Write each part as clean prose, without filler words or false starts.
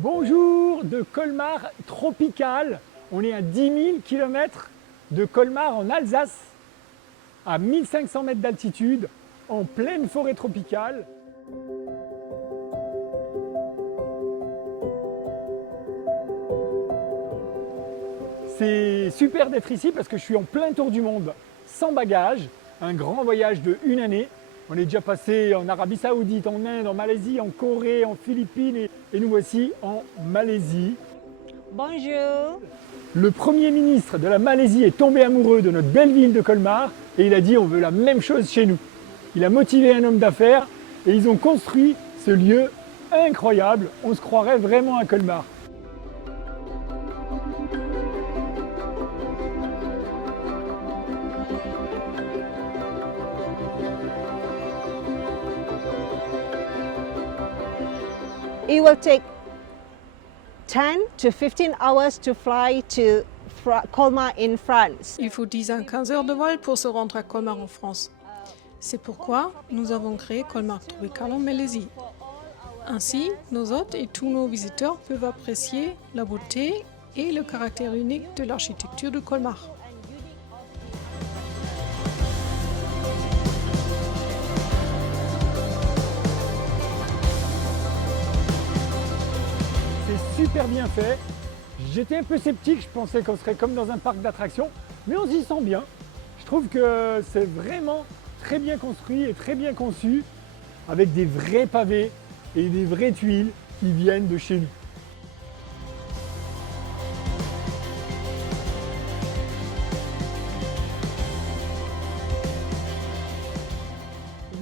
Bonjour de Colmar tropical. On est à 10 000 km de Colmar en Alsace, à 1500 mètres d'altitude, en pleine forêt tropicale. C'est super d'être ici parce que je suis en plein tour du monde, sans bagages, un grand voyage de 1 année. On est déjà passé en Arabie Saoudite, en Inde, en Malaisie, en Corée, en Philippines et nous voici en Malaisie. Bonjour. Le Premier ministre de la Malaisie est tombé amoureux de notre belle ville de Colmar et il a dit on veut la même chose chez nous. Il a motivé un homme d'affaires et ils ont construit ce lieu incroyable. On se croirait vraiment à Colmar. It will take 10 to 15 hours to fly to Colmar in France. Il faut 10 à 15 heures de vol pour se rendre à Colmar en France. C'est pourquoi nous avons créé Colmar Tropical en Malaisie. Ainsi, nos hôtes et tous nos visiteurs peuvent apprécier la beauté et le caractère unique de l'architecture de Colmar. C'est super bien fait. J'étais un peu sceptique, je pensais qu'on serait comme dans un parc d'attractions, mais on s'y sent bien. Je trouve que c'est vraiment très bien construit et très bien conçu, avec des vrais pavés et des vraies tuiles qui viennent de chez nous.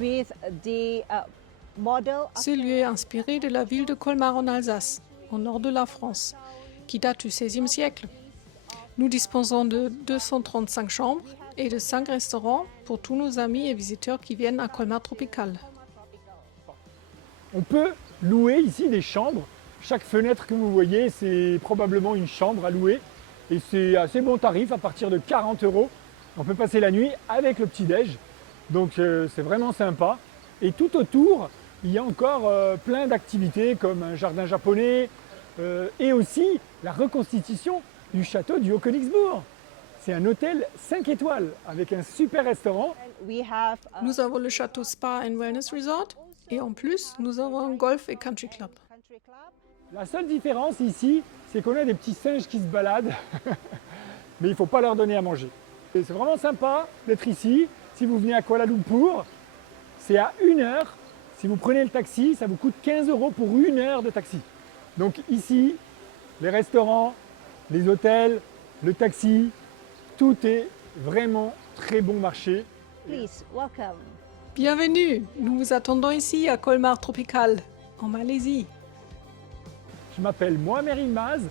With the model of Ce lieu est inspiré de la ville de Colmar en Alsace, au nord de la France, qui date du XVIe siècle. Nous disposons de 235 chambres et de 5 restaurants pour tous nos amis et visiteurs qui viennent à Colmar Tropical. On peut louer ici des chambres. Chaque fenêtre que vous voyez, c'est probablement une chambre à louer. Et c'est assez bon tarif, à partir de 40 €. On peut passer la nuit avec le petit-déj. Donc c'est vraiment sympa. Et tout autour, il y a encore plein d'activités comme un jardin japonais et aussi la reconstitution du château du Haut-Königsbourg. C'est un hôtel 5 étoiles avec un super restaurant. we have Nous avons le château Spa and Wellness Resort et en plus, nous avons un golf et country club. country club. La seule différence ici, c'est qu'on a des petits singes qui se baladent, mais il ne faut pas leur donner à manger. Et c'est vraiment sympa d'être ici. Si vous venez à Kuala Lumpur, c'est à 1 heure. Si vous prenez le taxi, ça vous coûte 15 € pour 1 heure de taxi. Donc ici, les restaurants, les hôtels, le taxi, tout est vraiment très bon marché. Please welcome. Bienvenue, nous vous attendons ici à Colmar Tropical, en Malaisie. Je m'appelle Mohamed Ilmaz,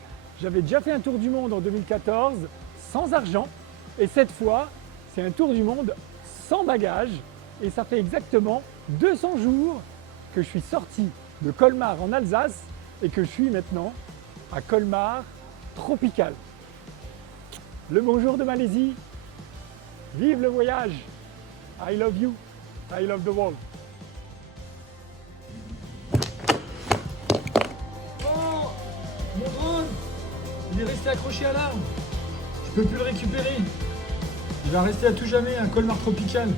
j'avais déjà fait un tour du monde en 2014 sans argent et cette fois c'est un tour du monde sans bagages et ça fait exactement 200 jours que je suis sorti de Colmar en Alsace et que je suis maintenant à Colmar Tropical. Le bonjour de Malaisie, vive le voyage, I love you, I love the world. Oh, mon drone, il est resté accroché à l'arbre. Je peux plus le récupérer. Il va rester à tout jamais un Colmar tropical.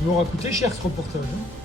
Il m'aura coûté cher ce reportage. Hein.